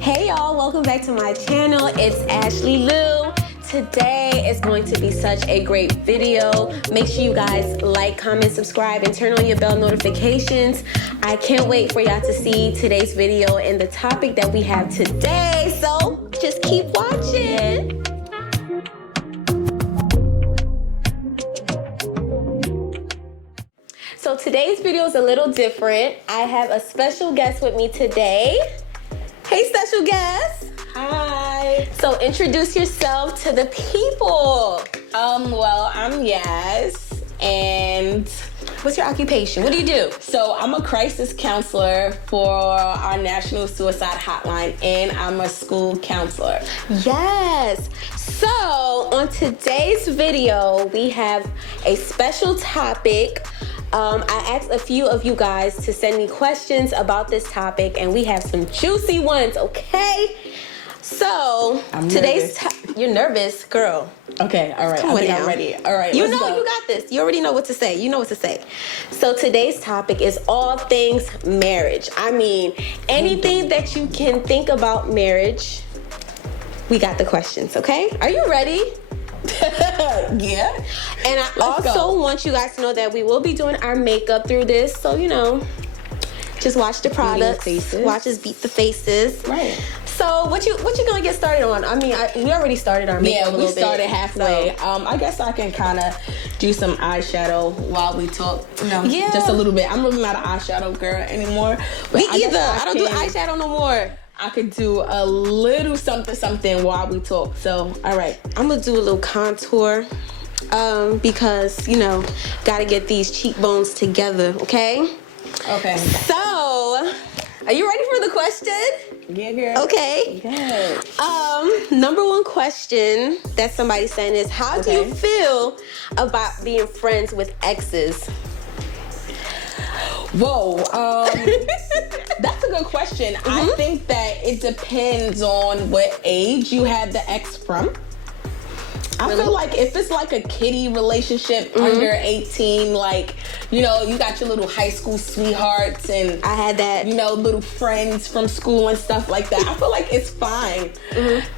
Hey y'all, welcome back to my channel. It's Itsashleylou. Today is going to be such a great video. Make sure you guys like, comment, subscribe, and turn on your bell notifications. I can't wait for y'all to see today's video and the topic that we have today. So just keep watching. So today's video is a little different. I have a special guest with me today. Hey, special guest. Hi. So introduce yourself to the people. Well, I'm Yas, and What's your occupation? What do you do? so I'm a crisis counselor for our National Suicide Hotline, and I'm a school counselor. Yes. So on today's video, we have a special topic. I asked a few of you guys to send me questions about this topic, and we have some juicy ones, okay? So I'm today's you're nervous, girl. Okay, all right. Come I on think now. I'm ready. All right, You let's know go. you got this. You already know what to say. You know what to say. So today's topic is all things marriage. I mean, anything that you can think about marriage, we got the questions, okay? Are you ready? Yeah. And I Let's also go. want you guys to know that we will be doing our makeup through this. So, you know, just watch the products. faces. Watch us beat the faces. Right. So what you gonna get started on? I mean, we already started our makeup Yeah, a we little bit, started halfway. so- I guess I can kind of do some eyeshadow while we talk. You know, Yeah. just a little bit. I'm really not an eyeshadow girl anymore. But Me I guess either. I don't do can- eyeshadow no more. I could do a little something while we talk. So, all right. I'm gonna do a little contour because, you know, gotta get these cheekbones together, okay? Okay. So, are you ready for the question? Yeah, girl. Okay. Good. Number one question that somebody sent is, how do you Okay. feel about being friends with exes? Whoa. That's a good question. I think that it depends on what age you had the ex from. I Really? feel like if it's like a kiddie relationship under 18, like, you know, you got your little high school sweethearts and, I had that. you know, little friends from school and stuff like that. I feel like it's fine.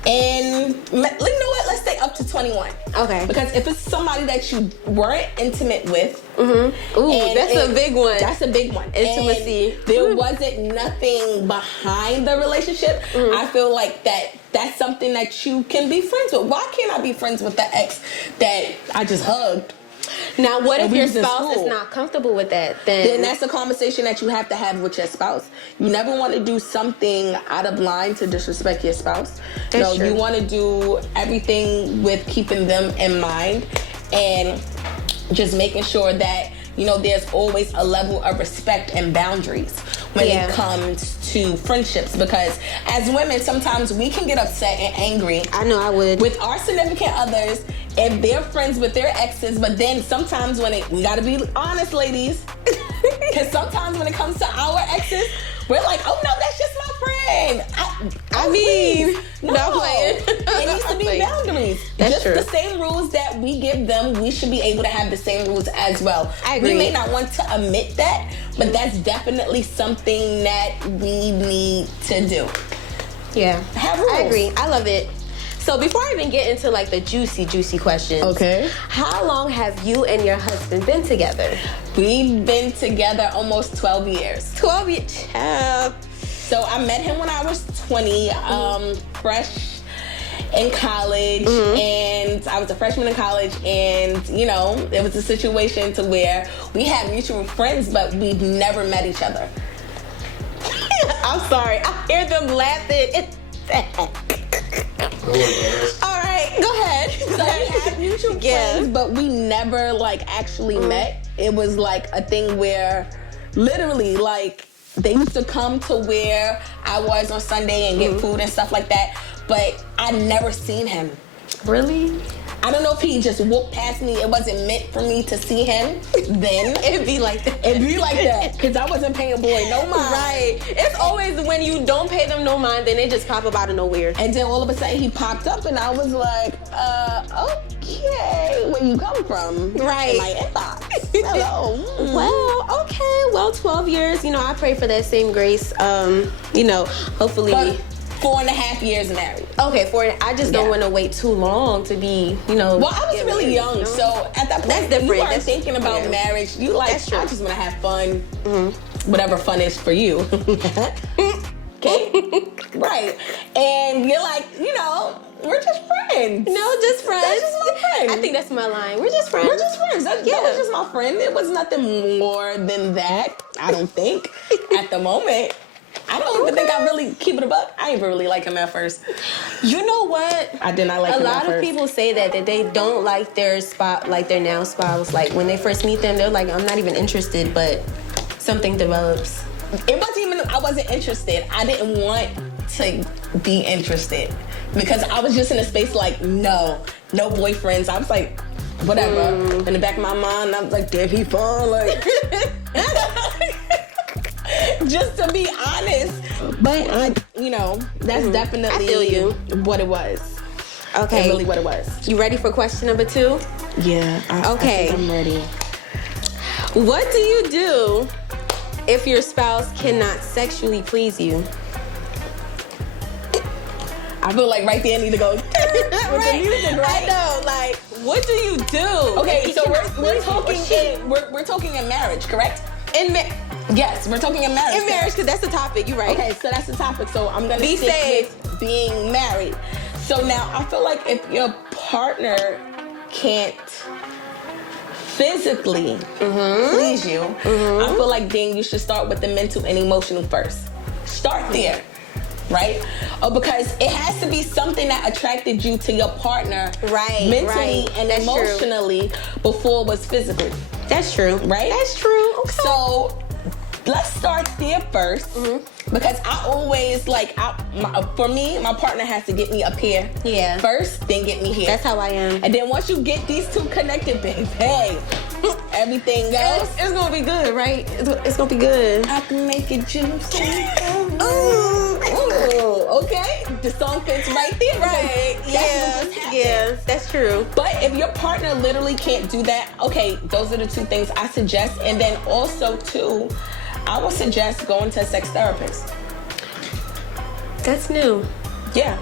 And you know what? Let's say up to 21. Okay. Because if it's somebody that you weren't intimate with, Ooh, and that's a big one. That's a big one. Intimacy. And there wasn't nothing behind the relationship. I feel like that's something that you can be friends with. Why can't I be friends with the ex that I just hugged? Now, what if And we your was in spouse is school. not comfortable with that? Then that's a conversation that you have to have with your spouse. You never want to do something out of line to disrespect your spouse. That's true. You want to do everything with keeping them in mind and just making sure that, you know, there's always a level of respect and boundaries when Yeah. it comes to friendships. Because as women, sometimes we can get upset and angry I know I would. with our significant others if they're friends with their exes, but then sometimes we gotta be honest, ladies, because sometimes when it comes to our exes, we're like, oh no, that's just my friend. I mean, please. no, I'm playing. It needs to I'm be playing. boundaries. That's just true. the same rules that we give them, we should be able to have the same rules as well. I agree. We may not want to admit that, but that's definitely something that we need to do. Yeah, Have rules. I agree. I love it. So before I even get into like the juicy questions, Okay. how long have you and your husband been together? We've been together almost 12 years. 12 years. Child. So I met him when I was 20, fresh in college, and I was a freshman in college, and, you know, it was a situation to where we had mutual friends, but we've never met each other. I'm sorry. I hear them laughing. It's sad. All right, go ahead. So we had mutual friends, but we never, like, actually met. It was, like, a thing where literally, like, they used to come to where I was on Sunday and get food and stuff like that, but I never seen him. Really? I don't know if he just walked past me. It wasn't meant for me to see him then. It'd be like that. It'd be like that, because I wasn't paying a boy no mind. Right. It's always when you don't pay them no mind, then they just pop up out of nowhere. And then all of a sudden he popped up and I was like, okay, where you come from? Right. In my inbox. Hello. Well, okay. Well, 12 years. You know, I pray for that same grace. You know, hopefully. But 4.5 years married. Okay, I just don't want to wait too long to be, Well, I was really young, so at that point, you weren't thinking about marriage. You like, I just want to have fun, whatever fun is for you. Okay? Right. And you're like, we're just friends. No, just friends. That's just my friend. I think that's my line. We're just friends. We're just friends. That was just my friend. It was nothing more than that, I don't think, at the moment. I don't even think I really keep it a buck. I didn't really like him at first. You know what? I did not like him at first. A lot of people say that they don't like their now spouse. Like when they first meet them, they're like, I'm not even interested, but something develops. It wasn't even, I wasn't interested. I didn't want to be interested because I was just in a space like, no boyfriends. I was like, whatever. In the back of my mind, I was like, did he fall? Like, just to be honest. But that's definitely I feel you. What it was. Okay. Really what it was. You ready for question number 2? Yeah. Okay. I think I'm ready. What do you do if your spouse cannot sexually please you? I feel like right there I need to go with the music, right? I know, like, what do you do? Okay, so we're talking in marriage, correct? Yes, we're talking in marriage. In marriage, because that's the topic, you're right. Okay, so that's the topic. So I'm gonna be safe with being married. So now I feel like if your partner can't physically please you, I feel like then you should start with the mental and emotional first. Start there, right? Because it has to be something that attracted you to your partner, mentally and that's emotionally before it was physically. That's true. Right? That's true. Okay. So let's start there first. Because I always for me, my partner has to get me up here first, then get me here. That's how I am. And then once you get these two connected, babe, hey, everything else. It's gonna be good, right? It's gonna be good. I can make it juicy. Ooh, okay. The song fits right there. Right. Yeah, that's true. But if your partner literally can't do that, okay, those are the two things I suggest. And then also, too, I would suggest going to a sex therapist. That's new. Yeah.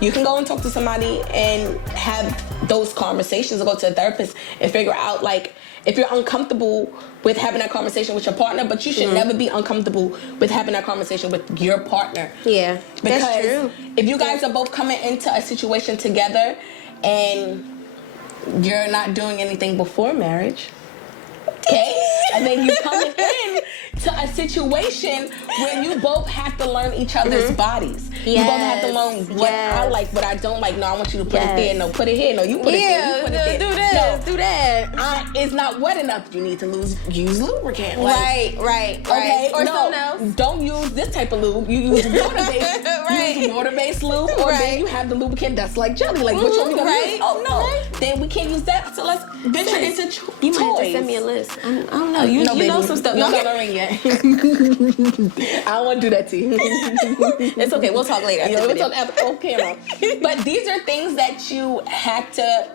You can go and talk to somebody and have those conversations or go to a therapist and figure out, like, if you're uncomfortable with having that conversation with your partner, but you should never be uncomfortable with having that conversation with your partner. Yeah, because that's true. If you guys are both coming into a situation together and you're not doing anything before marriage, okay? And then you coming in to a situation where you both have to learn each other's bodies. Yes. You both have to learn what I like, what I don't like. No, I want you to put it there. No, put it here. No, you put it there. You put it there. Do this, do that. It's not wet enough. You need to use lubricant. Right. Okay, Or something else. Don't use this type of lube. You use water-based. Use water-based lube, or then you have the lubricant that's like jelly. Like, which one we gonna use? Oh no, then we can't use that. So let's venture into toys. You might have to send me a list. I don't know. You know some stuff. No, don't ring yet. I don't want to do that to you. It's okay. We'll talk later. We'll talk off camera. But these are things that you have to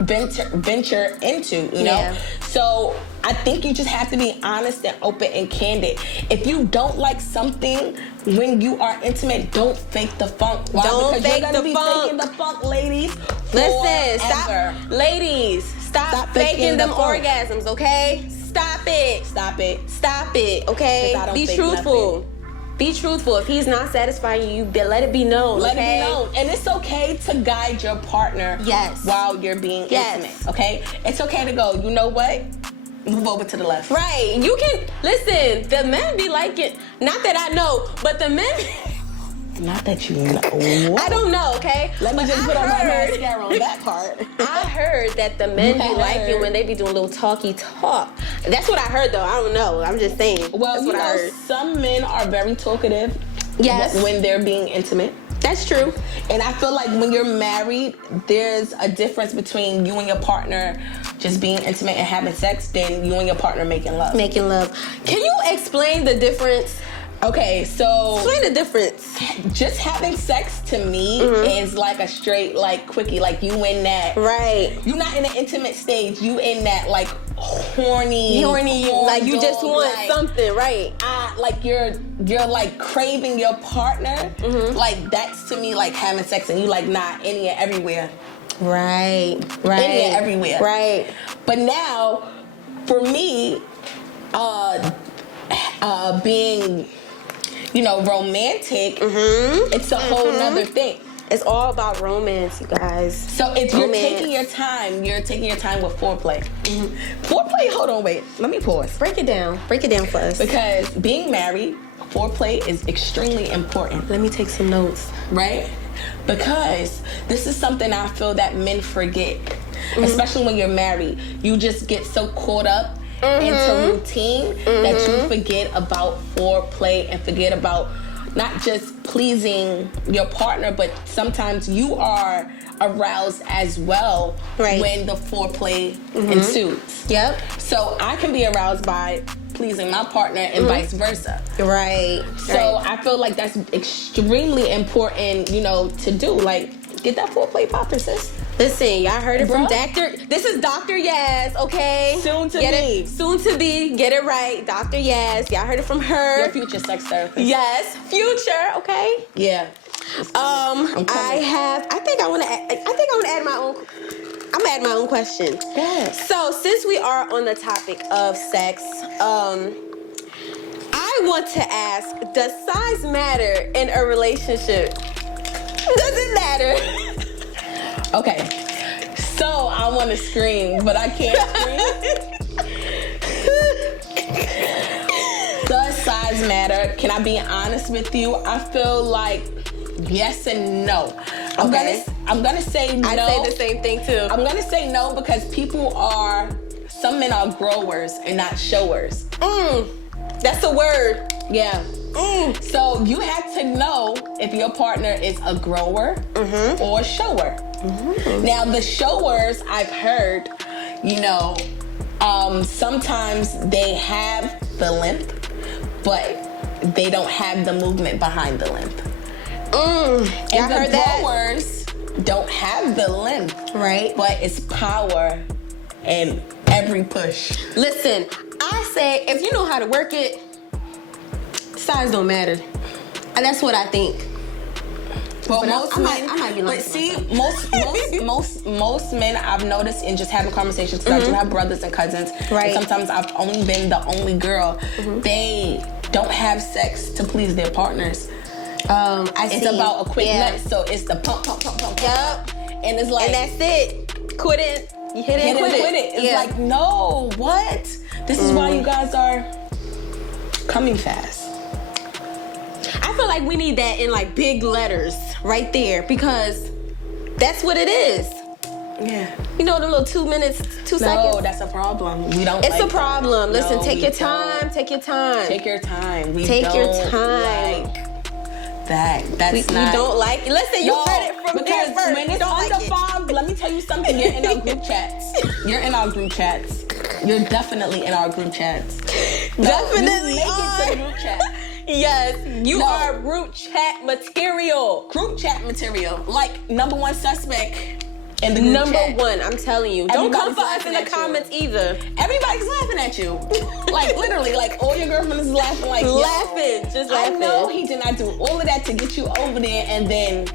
venture into, you know? Yeah. So I think you just have to be honest and open and candid. If you don't like something when you are intimate, don't fake the funk. Why? Don't because fake you're gonna the be funk. faking the funk, ladies. Listen, forever. stop. Ladies, stop faking them orgasms, okay? Stop it, okay? Be truthful. Be truthful. If he's not satisfying you, let it be known. Let it be known. And it's okay to guide your partner while you're being intimate. Okay? It's okay to go, you know what? Move over to the left. Right. You can listen, the men be like it. Not that I know, but the men not that you know. What? I don't know, okay? Let me just put on my mascara on that part. I heard that the men be liking when they be doing a little talky talk. That's what I heard, though. I don't know. I'm just saying. Well, that's what I heard. Some men are very talkative. Yes. When they're being intimate. That's true. And I feel like when you're married, there's a difference between you and your partner just being intimate and having sex than you and your partner making love. Making love. Can you explain the difference? Okay, so explain the difference. Just having sex to me is like a straight, like, quickie. Like, you in that. Right. You're not in an intimate stage. You in that, like, horny, like you just want like, something, right? Like you're like craving your partner. Like that's to me like having sex and you like not any and everywhere. Right. Any and everywhere. Right. But now, for me, being, you know, romantic, it's a whole nother thing. It's all about romance, you guys. So if you're taking your time with foreplay. Foreplay, hold on, wait. Let me pause. Break it down for us. Because being married, foreplay is extremely important. Let me take some notes. Right? Because this is something I feel that men forget. Especially when you're married. You just get so caught up into routine that you forget about foreplay and forget about not just pleasing your partner, but sometimes you are aroused as well when the foreplay ensues. Yep. So I can be aroused by pleasing my partner and vice versa. Right. So I feel like that's extremely important, you know, to do. Like, get that foreplay poppin', sis. Listen, y'all heard it from Dr. This is Dr. Yaz, okay? Soon to be. Get it right. Dr. Yaz. Y'all heard it from her. Your future sex therapist. Yes, future, okay? Yeah. I think I want to add my own. I'm gonna add my own question. Yes. So since we are on the topic of sex, I want to ask: does size matter in a relationship? Does it matter? Okay. So I want to scream, but I can't scream. Does size matter? Can I be honest with you? I feel like yes and no. I'm gonna say no. I say the same thing too. I'm gonna say no because some men are growers and not showers. That's a word. Yeah. So you have to know if your partner is a grower or a shower. Now the showers, I've heard, you know, sometimes they have the length, but they don't have the movement behind the length. And the growers don't have the length, right? But it's power and every push. Listen, I say if you know how to work it, size don't matter. And that's what I think. Well, I might be lying. But see, most men I've noticed in just having conversations, because I do have brothers and cousins, right? And sometimes I've only been the only girl. They don't have sex to please their partners. It's about a quick nut, so it's the pump. Yup. And it's like, and that's it. Quit it. You hit it. Quit it. It's like, no, what? This is why you guys are coming fast. I feel like we need that in like big letters right there because that's what it is. Yeah. You know the little 2 minutes, 2 seconds? No, that's a problem. We don't. It's like a problem. That. Listen, no, take your time. Take your time. Take your time. We take don't your time. Like that. That's not. We don't like. Listen, you heard it from because me first. When it's under 5, let me tell you something. You're in our group chats. You're in our group chats. You're definitely in our group chats. Definitely. You make it to the group chat. Yes, you are group chat material. Group chat material. Like #1 suspect in the group chat. #1, I'm telling you. Don't come for us in the comments either. Everybody's laughing at you. Like literally, like all your girlfriends is laughing like just laughing. I know he did not do all of that to get you over there and then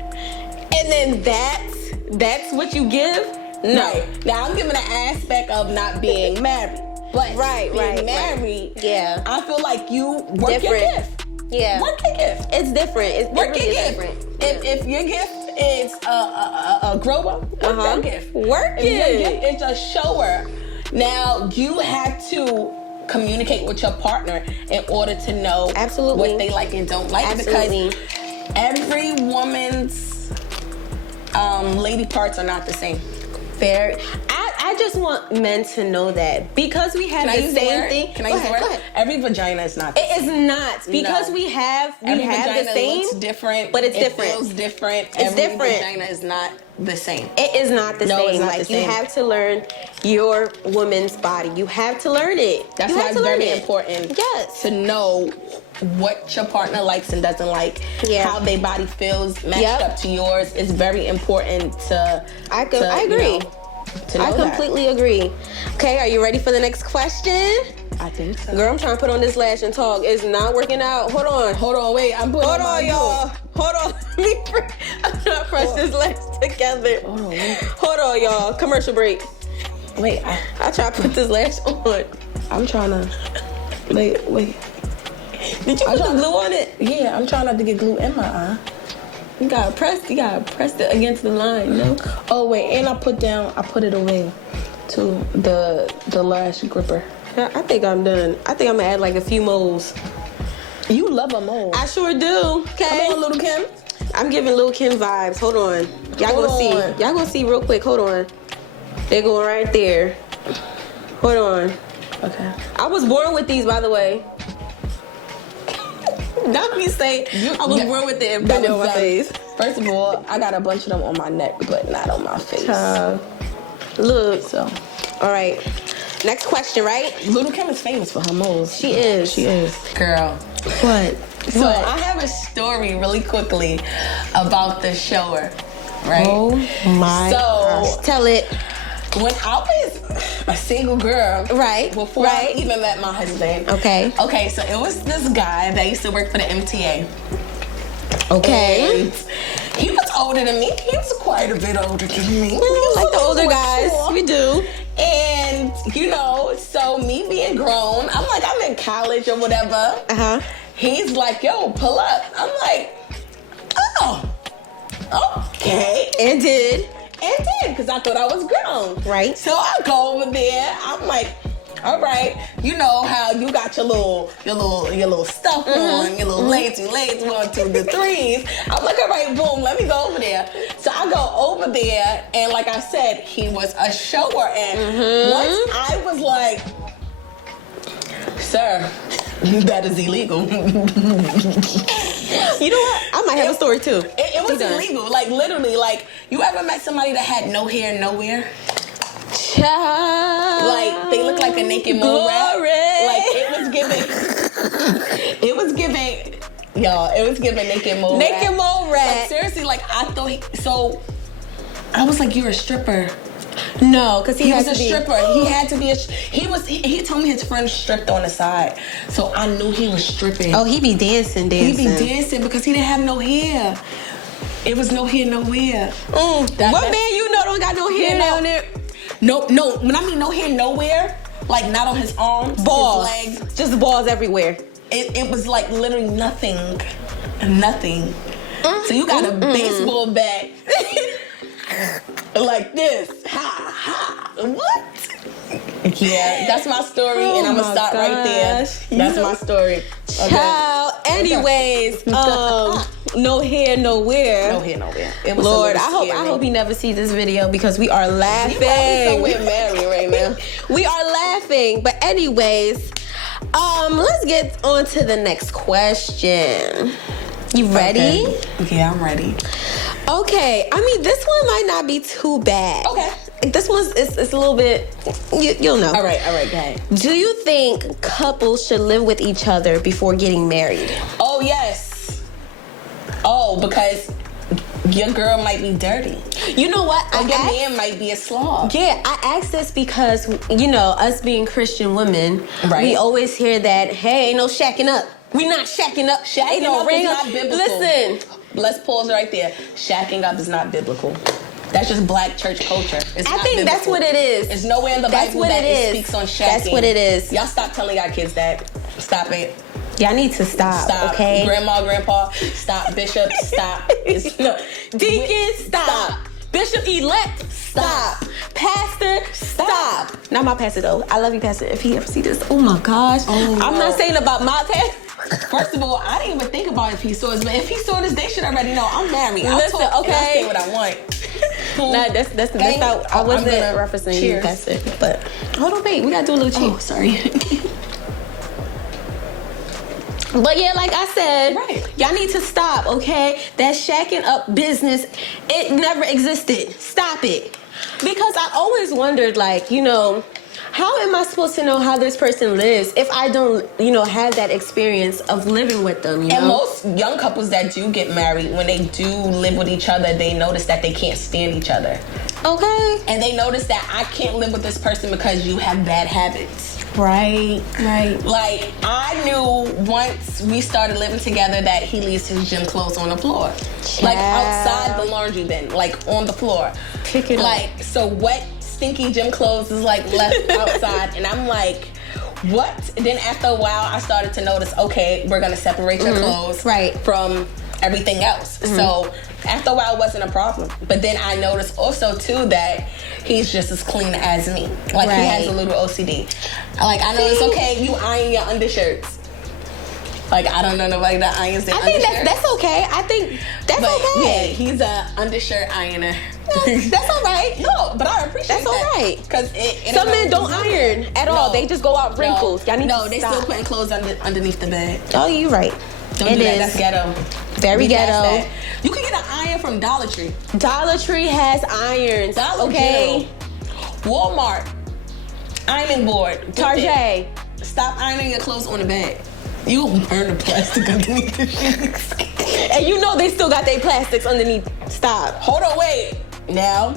that's what you give? No. Right. Now I'm giving an aspect of not being married. But being married, yeah. I feel like you work your gift. Yeah. Work your gift. It's different. Work your gift. If your gift is a grower, work your gift. Work it. If your gift is a shower, now you have to communicate with your partner in order to know what they like and don't like. Absolutely. Because every woman's lady parts are not the same. Very. I just want men to know that because we have the same thing. Can I use the word? Go ahead. Every vagina is not the same. It is not because we have the same. Looks different, but it's different. It feels different. It's different. Vagina is not the same. It is not the same. It's not like the same. you have to learn your woman's body. You have to learn it. That's why it's very important. Yes. To know what your partner likes and doesn't like, how their body feels matched up to yours is very important to. I agree. to know I completely agree. Okay, are you ready for the next question? I think so. Girl, I'm trying to put on this lash and talk. It's not working out. Hold on, wait. I'm putting Hold on, y'all. Hold on. I'm trying to press this lash together. Hold on, y'all. Commercial break. Wait, I try to put this lash on. I'm trying to... Wait. Did you put the glue on it? Yeah, I'm trying not to get glue in my eye. You gotta press it against the line, you know? Oh, wait, and I put it away to the lash gripper. I think I'm done. I think I'm gonna add like a few moles. You love a mole. I sure do. Okay. Come on, Little Kim. I'm giving Lil Kim vibes. Hold on. Y'all gonna see. Y'all gonna see real quick. Hold on. They're going right there. Hold on. Okay. I was born with these, by the way. Not me say I was born with the imprinted on my face. First of all, I got a bunch of them on my neck, but not on my face. Look. So, all right. Next question, right? Little Kim is famous for her moles. She is. Girl. What? So I have a story really quickly about the shower, right? Oh my gosh. Tell it. When I was a single girl, right, before I even met my husband. Okay, so it was this guy that used to work for the MTA. Okay. And he was older than me. He was quite a bit older than me. Like the older guys, we do. And, you know, so me being grown, I'm in college or whatever. He's like, yo, pull up. I'm like, oh, okay. And did, because I thought I was grown. Right. So I go over there. I'm like, all right, you know how you got your little stuff on, your little lazy 1, 2, 3s. I'm like, all right, boom, let me go over there. So I go over there, and like I said, he was a shower, and once I was like, sir, that is illegal. You know what? I might have a story too. It was illegal. Like literally, like you ever met somebody that had no hair nowhere? Child. Like they look like a naked mole rat. Like it was giving naked mole rat. Naked mole rat. Like, seriously, like I thought so I was like, you're a stripper. No, because he was a stripper. He had to be he told me his friend stripped on the side. So I knew he was stripping. Oh, he be dancing. He be dancing because he didn't have no hair. It was no hair nowhere. What man you know don't got no hair down there? No. When I mean no hair nowhere, like not on his arms, balls, his legs, just balls everywhere. It was like literally nothing. So you got a baseball bat like this. What? Yeah, that's my story, and I'm gonna stop right there. That's my story. Child. Anyways, no hair nowhere. No hair nowhere. It was Lord, I hope he never sees this video because we are laughing. Somewhere married right now. We are laughing. But anyways, let's get on to the next question. You ready? Okay. Yeah, I'm ready. Okay. I mean, this one might not be too bad. Okay. This one's it's a little bit, you'll know. All right, go ahead. Do you think couples should live with each other before getting married? Oh, yes. Oh, because your girl might be dirty. You know what? Or your man might be a slob. Yeah, I asked this because, you know, us being Christian women, we always hear that, hey, ain't no shacking up. We not shacking up. Shacking up is not biblical. Listen. Let's pause right there. Shacking up is not biblical. That's just black church culture. It's I think that's what it is. There's nowhere in the Bible that it speaks on shacking. That's what it is. Y'all stop telling y'all kids that. Stop it. Y'all need to stop, okay? Grandma, grandpa, stop. Bishop, stop. Deacon, stop. Bishop elect, stop. Pastor, stop. Not my pastor though. I love you, pastor. If he ever see this, oh my gosh. I'm not saying about my pastor. First of all, I didn't even think about if he saw this, but if he saw this, they should already know. I'm married. Listen, okay. I say what I want. Nah, that's not. I wasn't referencing you, pastor. But hold on, wait. We gotta do a little cheer. Oh, sorry. But yeah, like I said, y'all need to stop, okay? That shacking up business, it never existed. Stop it. Because I always wondered, like, you know, how am I supposed to know how this person lives if I don't, have that experience of living with them? And most young couples that do get married, when they do live with each other, they notice that they can't stand each other. Okay. And they notice that I can't live with this person because you have bad habits. Right. Like, I knew once we started living together that he leaves his gym clothes on the floor. Child. Like, outside the laundry bin, like, on the floor. Pick it like, up. So wet, stinky gym clothes is, like, left outside. And I'm like, what? And then after a while, I started to notice, okay, we're going to separate your clothes from everything else. So after a while, it wasn't a problem. But then I noticed also, too, that he's just as clean as me. Like, he has a little OCD. Like, I know it's okay, you iron your undershirts. Like, I don't know nobody that irons their undershirts. I think that's okay. I think that's okay. Yeah, he's a undershirt ironer. That's all right. No, but I appreciate that's all right. Because some men don't iron at all. They just go out wrinkles. Y'all need to they stop. still putting clothes underneath the bed. Oh, you're right. Don't do that. That's ghetto. Very ghetto. You can get an iron from Dollar Tree. Dollar Tree has irons. Okay. Walmart. Ironing board. Target. Stop ironing your clothes on the bed. You will burn the plastic underneath the sheets. And they still got their plastics underneath. Stop. Hold on, wait. Now,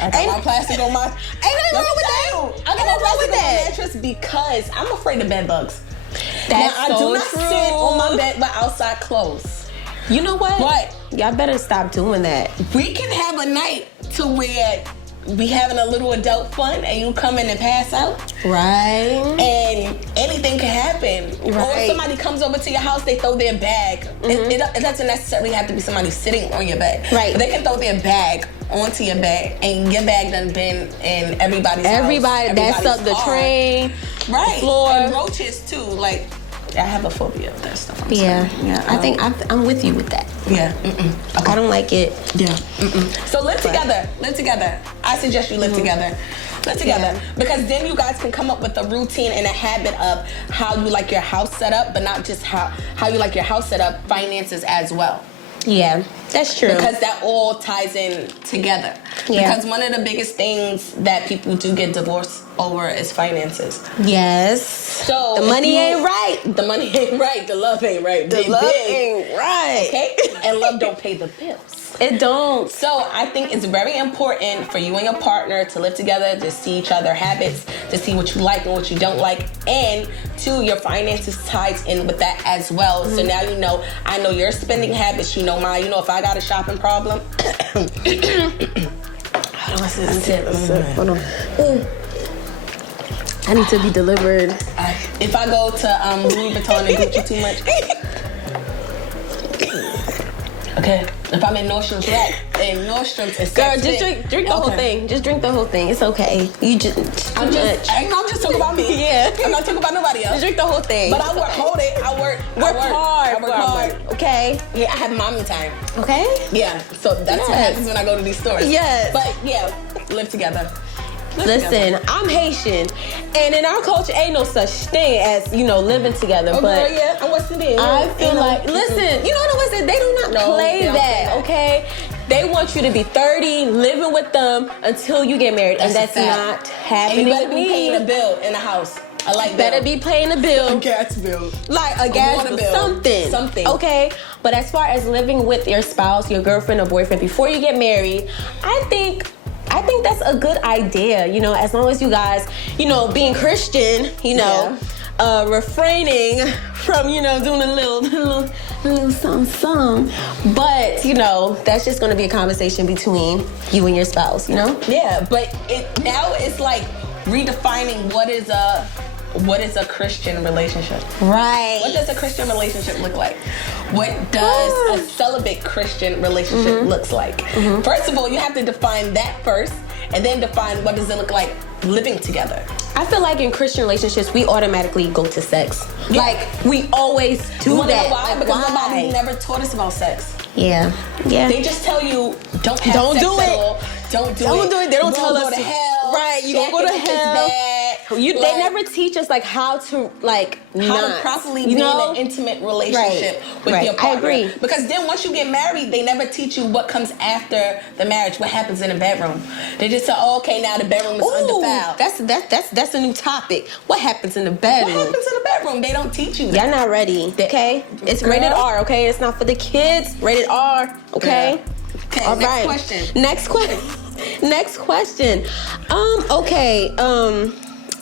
I got my plastic on my... Ain't nothing wrong with that. I got my plastic on my mattress because I'm afraid of bed bugs. That's now, I do not sit on my bed with outside clothes. You know what? What? Y'all better stop doing that. We can have a night to where we having a little adult fun and you come in and pass out. Right. And anything can happen. Right. Or if somebody comes over to your house, they throw their bag. It doesn't necessarily have to be somebody sitting on your bed. Right. But they can throw their bag onto your bed and your bag done been in everybody's house. That's up the train. Right. The floor. And roaches too. Like, I have a phobia of that stuff. Yeah. I think I'm with you with that. Yeah. Okay. I don't like it. Yeah. So live together. I suggest you live together. Live together. Because then you guys can come up with a routine and a habit of how you like your house set up, but not just how you like your house set up, finances as well. Yeah, that's true. Because that all ties in together. Yeah. Because one of the biggest things that people do get divorced over is finances. Yes. So the money ain't right. The money ain't right. The love ain't right. The love ain't right. Okay? And love don't pay the bills. It don't. So I think it's very important for you and your partner to live together, to see each other's habits, to see what you like and what you don't like, and two, your finances ties in with that as well. So now I know your spending habits, you know mine. If I got a shopping problem. Hold on, what's this? Hold on. I need to be delivered. If I go to Louis Vuitton and Gucci too much. Okay. If I'm in Nordstrom's rack, and Nordstrom's is girl, just drink the whole thing. Just drink the whole thing. It's okay. I'm just talking about me. Yeah. I'm not talking about nobody else. Just drink the whole thing. But I work hard. Okay. Yeah, I have mommy time. Okay. Yeah. So that's what happens when I go to these stores. Yes. But yeah, live together. Listen, I'm Haitian, and in our culture, ain't no such thing as living together. Oh, but girl, yeah, and what's the deal? I feel like, listen, you know what it was? They do not play that, okay? They want you to be 30, living with them until you get married, and that's not happening. And you better be paying a bill in the house. I like better be paying a bill. A gas bill. Like a gas bill. Something. Okay? But as far as living with your spouse, your girlfriend or boyfriend before you get married, I think that's a good idea, as long as you guys, being Christian, refraining from, doing a little something. But, that's just going to be a conversation between you and your spouse, Yeah, but now it's like redefining what is a Christian relationship. Right. What does a Christian relationship look like? What does a celibate Christian relationship looks like? First of all, you have to define that first, and then define what does it look like living together. I feel like in Christian relationships, we automatically go to sex. Yeah. Like, we always do that. Know why? Because nobody never taught us about sex. Yeah. They just tell you, don't have sex at all. Don't do it. They don't tell us to hell. Right, you gonna go to hell. They never teach us like how to how to properly be in an intimate relationship with your partner. I agree. Because then once you get married, they never teach you what comes after the marriage, what happens in the bedroom. They just say, oh, okay, now the bedroom is undefiled. That's a new topic. What happens in the bedroom? What happens in the bedroom? They don't teach you that. Y'all not ready, okay? It's rated R, okay? It's not for the kids. Rated R, okay? Okay, all next right. question. Next question.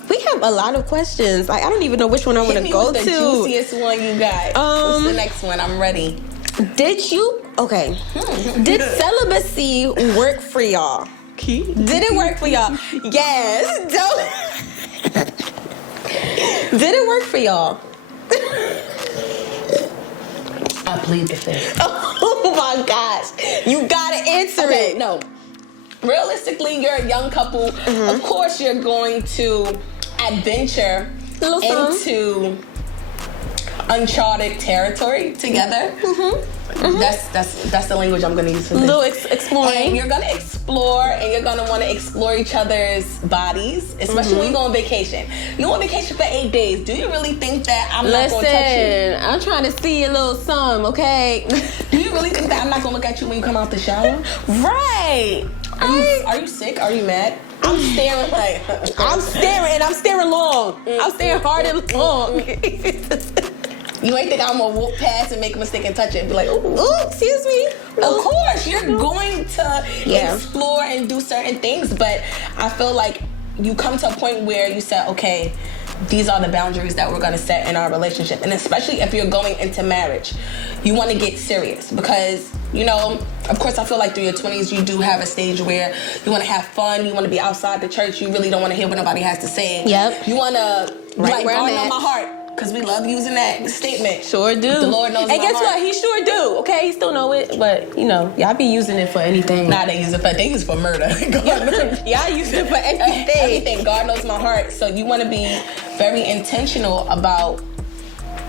We have a lot of questions. Like, I don't even know which one I want to go to. The juiciest one you got. What's the next one? I'm ready. Did celibacy work for y'all? Did it work for y'all? Yes. Did it work for y'all? I plead the fifth. Oh my gosh. You gotta answer it. No. Realistically, you're a young couple. Of course, you're going to adventure into uncharted territory together. That's the language I'm going to use for this. Little exploring. And you're going to explore, and you're going to want to explore each other's bodies, especially when you go on vacation. You go on vacation for 8 days. Do you really think that I'm not going to touch you? Listen, I'm trying to see a little something, okay? Do you really think that I'm not going to look at you when you come out the shower? Right. Are you sick? Are you mad? I'm staring like... I'm staring long. I'm staring hard and long. You ain't think I'm gonna walk past and make a mistake and touch it and be like, ooh, excuse me. Of course, you're going to explore and do certain things, but I feel like you come to a point where you say, okay, these are the boundaries that we're gonna set in our relationship. And especially if you're going into marriage, you wanna get serious because, you know, of course, I feel like through your 20s, you do have a stage where you wanna have fun, you wanna be outside the church, you really don't wanna hear what nobody has to say. Yep. You wanna, like, God know my heart. Because we love using that statement. Sure do. The Lord knows my heart. And guess what? He sure do. Okay, he still know it. But, you know, y'all be using it for anything. Nah, they use it for murder. Y'all use it for anything. Everything. God knows my heart. So you want to be very intentional about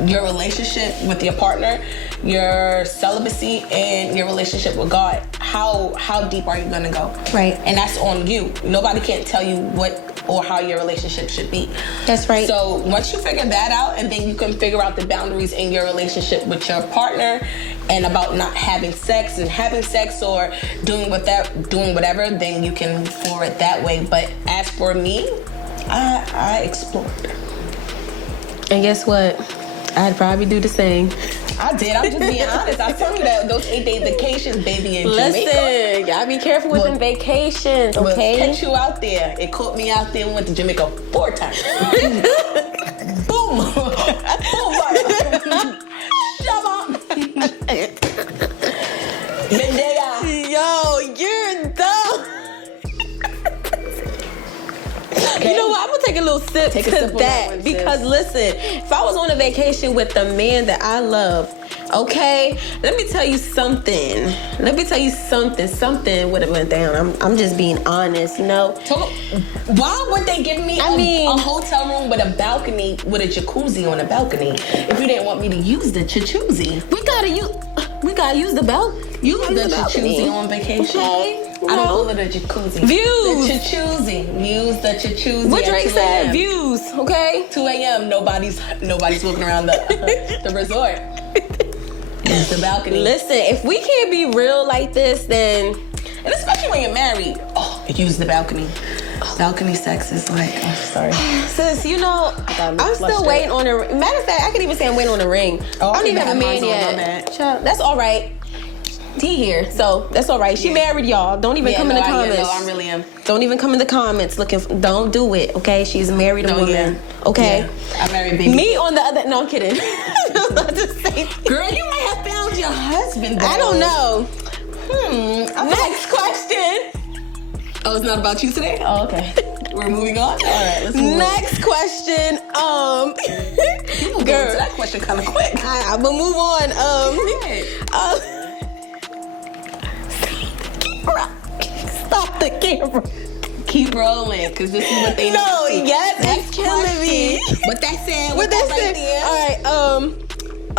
your relationship with your partner, your celibacy, and your relationship with God. How deep are you going to go? Right. And that's on you. Nobody can tell you what or how your relationship should be. That's right. So once you figure that out, and then you can figure out the boundaries in your relationship with your partner and about not having sex and having sex or doing whatever, then you can move forward that way. But as for me, I explored. And guess what? I'd probably do the same. I did. I'm just being honest. I told you that those 8-day vacations, baby, in Jamaica. Listen, y'all be careful with them vacations, okay? We'll catch you out there. It caught me out there and went to Jamaica 4 times. Boom. Boom. Shabba. Mendea. Yo, you're dumb. Okay. You know what? I'm gonna take a little sip to that because listen, if I was on a vacation with the man that I love, okay, let me tell you something. Something would have went down. I'm just being honest, you know. So, why would they give me a hotel room with a balcony with a jacuzzi on a balcony if you didn't want me to use the jacuzzi? We gotta use the balcony. Use the jacuzzi on vacation. Okay. I don't call it a jacuzzi. Views. The jacuzzi. Use the jacuzzi. What Drake said? Views. Okay. 2 a.m. Nobody's walking around the resort. Use the balcony. Listen, if we can't be real like this, then, and especially when you're married, use the balcony. Balcony sex is like, I'm sorry. Sis, you know, I'm still waiting on a ring. Matter of fact, I could even say I'm waiting on a ring. I don't even have a man yet. That's all right. He here, so that's all right. She married, y'all. Don't even come in the comments. No, I really am. Don't even come in the comments looking. Don't do it, okay? She's a married woman, okay? Yeah. I married baby. Me on the other. No, I'm kidding. Girl, you might have found your husband, though. I don't know. Next question. Oh, it's not about you today? Oh, okay. We're moving on? All right, let's move on. Next question. Girl, to that question kind of quick. I'm gonna move on. Stop the camera. Keep rolling, because this is what they need. No, yes, it's killing me. What that said? What that said? All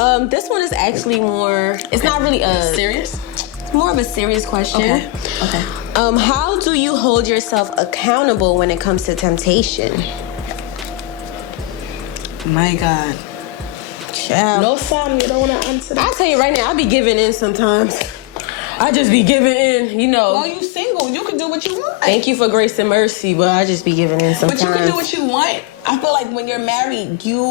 right. This one is actually more. It's not really serious. It's more of a serious question. Okay. How do you hold yourself accountable when it comes to temptation? My God. Child. No, Sam, you don't want to answer that. I'll tell you right now, I be giving in sometimes. I just be giving in, you know. Well, you single. You can do what you want. Thank you for grace and mercy, but I just be giving in sometimes. But you can do what you want. I feel like when you're married, you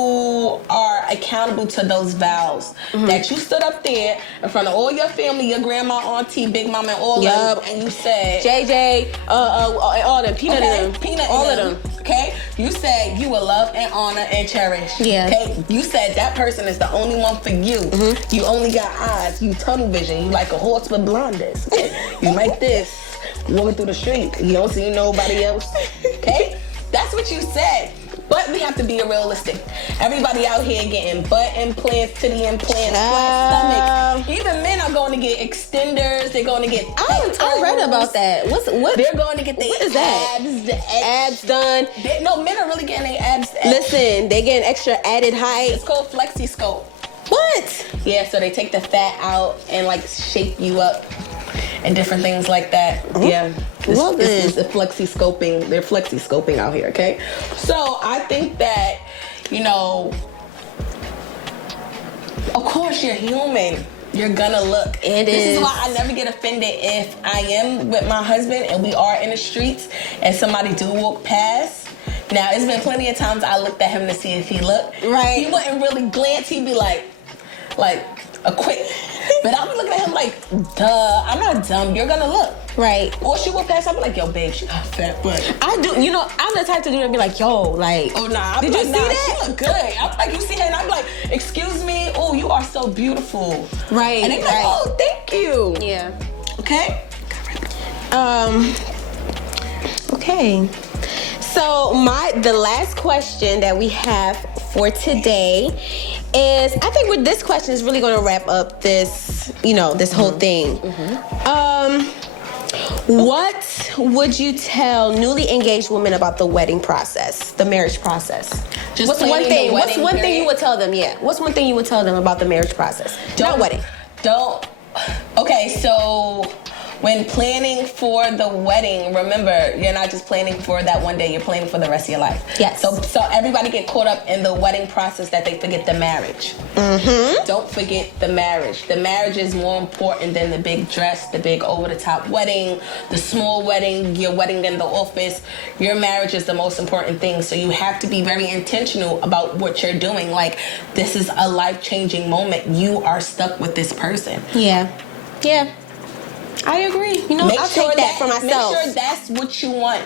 are accountable to those vows that you stood up there in front of all your family, your grandma, auntie, big mama, and all of them, and you said, JJ, all them, Peanut and them, Peanut all and of them. Okay, you said you will love and honor and cherish. Yeah. Okay, you said that person is the only one for you. You only got eyes. You tunnel vision. You like a horse with blinders. Okay? You like this, walking through the street. You don't see nobody else. Okay, that's what you said. But we have to be realistic. Everybody out here getting butt implants, titty implants, flat stomach. Even men are going to get extenders. They're going to get. I read about that. What? They're going to get their abs, the abs done. No, men are really getting their abs. Listen, they getting extra added height. It's called flexi scope. What? Yeah, so they take the fat out and like shape you up and different things like that. Yeah. This is the flexi scoping. They're flexi scoping out here, okay? So I think that, you know, of course you're human. You're gonna look. This is why I never get offended if I am with my husband and we are in the streets and somebody do walk past. Now, it's been plenty of times I looked at him to see if he looked. Right. He wouldn't really glance. He'd be like a quick. But I'll be looking at him like, duh, I'm not dumb. You're gonna look. Right. Or she will pass. I'll be like, yo, babe, she got fat butt. I do. You know, I'm the type to do that and be like, yo, like. Oh, nah. Did you see that? She look good. I'm like, you see her, and I'm like, excuse me. Oh, you are so beautiful. Right. And they be like, oh, thank you. Yeah. Okay? Okay. So the last question that we have for today is, I think with this question is really going to wrap up this, you know, this whole thing. What would you tell newly engaged women about the wedding process, the marriage process? What's one thing? What's one thing you would tell them? Yeah. What's one thing you would tell them about the marriage process? Not wedding. Okay, so when planning for the wedding, remember, you're not just planning for that one day, you're planning for the rest of your life. Yes. So everybody get caught up in the wedding process that they forget the marriage. Don't forget the marriage. The marriage is more important than the big dress, the big over-the-top wedding, the small wedding, your wedding in the office. Your marriage is the most important thing. So you have to be very intentional about what you're doing. Like, this is a life-changing moment. You are stuck with this person. Yeah. Yeah. I agree. You know, I'll take that for myself. Make sure that's what you want.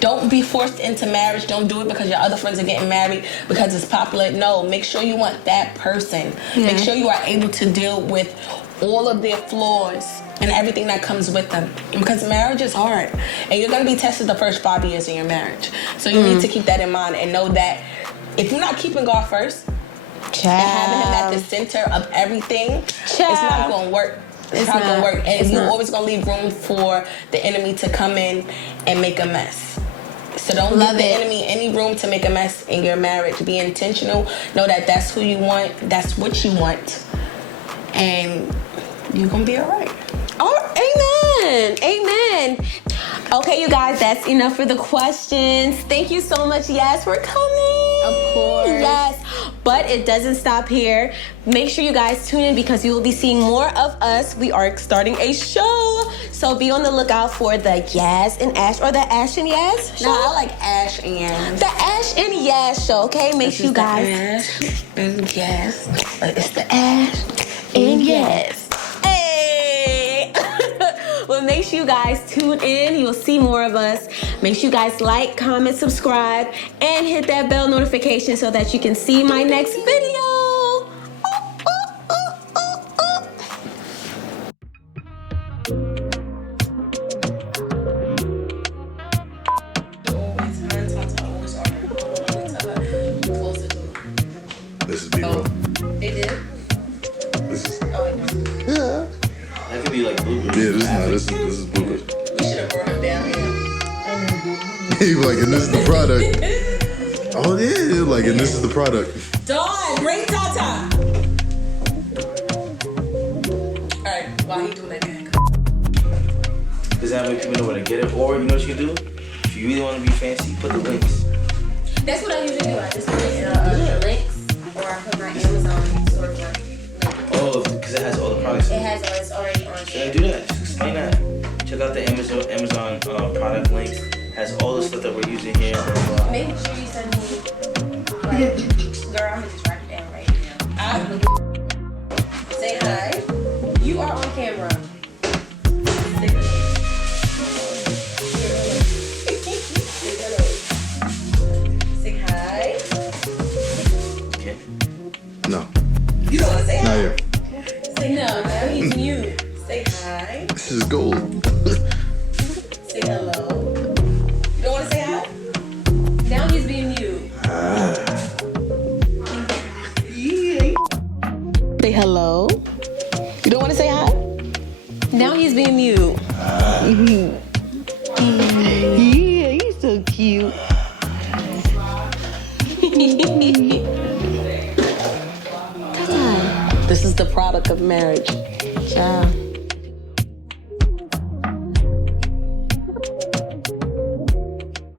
Don't be forced into marriage. Don't do it because your other friends are getting married because it's popular. No, make sure you want that person. Yeah. Make sure you are able to deal with all of their flaws and everything that comes with them. Because marriage is hard. And you're going to be tested the first 5 years of your marriage. So you need to keep that in mind and know that if you're not keeping God first and having him at the center of everything, it's not going to work. It's not going to work. And you're always going to leave room for the enemy to come in and make a mess. So don't give the enemy any room to make a mess in your marriage. Be intentional. Know that that's who you want. That's what you want. And you're going to be all right. Oh, amen. Amen. Okay, you guys, that's enough for the questions. Thank you so much, Yas, for coming. Of course. Yes. But it doesn't stop here. Make sure you guys tune in because you will be seeing more of us. We are starting a show. So be on the lookout for the Yas and Ash, or the Ash and Yas show. No, I like Ash and Yas. The Ash and Yas show, okay? Make sure you guys. Ash and Yas. It's the Ash and Yas. Well, make sure you guys tune in. You'll see more of us. Make sure you guys like, comment, subscribe, and hit that bell notification so that you can see my next video. This is B-roll. They did? This is... Yeah. That could be like bloopers. Yeah, this is bloopers. We should have brought him down here. He like, and this is the product. Oh yeah, like, and this is the product. Dawn, bring Tata. Alright, while he doing that again. Because that way people know where to get it. Or you know what you can do? If you really want to be fancy, put the links. That's what I usually do. I just put the links, or I put my Amazon storefront link. Oh, because it has all the products. It has all. It's already on. Should I do that? Just explain that. Check out the Amazon product links. Has all the stuff that we're using here. Make sure you send me. Like, girl, I'm gonna just write it down right now. Say hi. You are on camera. Say hi. Okay. No. You don't want to say hi? Not here. Say no. Now he's mute. Say hi. This is gold. Say hello. You don't want to say hi? Now he's being mute. Say hello. You don't want to say hi? Now he's being mute. Yeah, he's so cute. This is the product of marriage. Ciao.